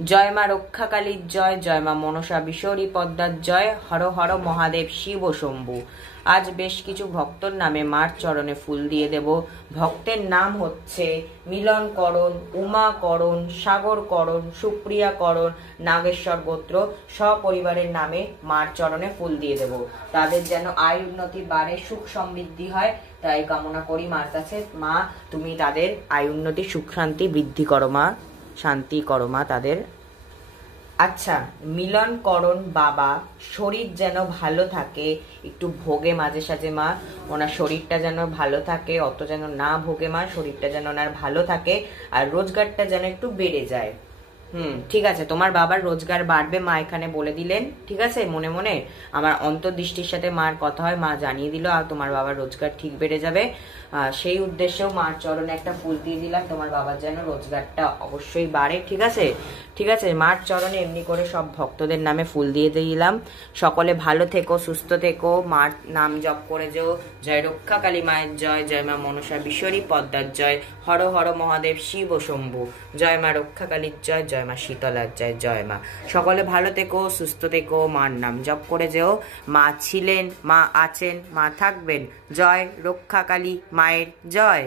জয় মা রক্ষাকালীর জয়, জয় মা মনসা বিশরী পদ্মার জয়, হর হর মহাদেব শিব শম্ভু। আজ বেশ কিছু ভক্তর নামে মার চরণে ফুল দিয়ে দেব। ভক্তের নাম হচ্ছে মিলনকরণ, উমাকরণ, সাগরকরণ, সুপ্রিয়াকরণ, নাগেশ্বর গোত্র। সপরিবারের নামে মার চরণে ফুল দিয়ে দেব। তাদের যেন আয় উন্নতি বাড়ে, সুখ সমৃদ্ধি হয়, তাই কামনা করি মার কাছে। মা তুমি তাদের আয় উন্নতি সুখ শান্তি বৃদ্ধি করো মা, শান্তি করো মা তাদের। আচ্ছা, মিলনকরণ বাবা শরীর যেন ভালো থাকে, একটু ভোগে মাঝে সাঝে মা, ওনার শরীরটা যেন ভালো থাকে, অত যেন না ভোগে মা, শরীরটা যেন ওনার ভালো থাকে, আর রোজগারটা যেন একটু বেড়ে যায়। ঠিক আছে, তোমার বাবার রোজগার বাড়বে মা এখানে বলে দিলেন। ঠিক আছে, মনে মনে আমার অন্তর্দৃষ্টির সাথে মার কথা হয়, মা জানিয়ে দিল, আর তোমার বাবার রোজগার ঠিক বেড়ে যাবে। সেই উদ্দেশ্যেও মার চরণে একটা ফুল দিয়ে দিলাম, তোমার বাবার যেন রোজগারটা অবশ্যই বাড়ে। ঠিক আছে, ঠিক আছে, মার চরণে এমনি করে সব ভক্তদের নামে ফুল দিয়ে দিলাম। সকলে ভালো থেকো, সুস্থ থেকো, মার নাম জপ করে যেও। জয় রক্ষা কালী মায়ের জয়, জয় মা মনসা বিশরী পদ্মার জয়, হর হর মহাদেব শিব শম্ভু। জয় মা রক্ষা কালীর জয়, জয় মা শীতলার জয়, জয় মা। সকলে ভালো থেকো, সুস্থ থেকো, মার নাম জপ করে যেও। মা ছিলেন, মা আছেন, মা থাকবেন। জয় রক্ষা কালী মায়ের জয়।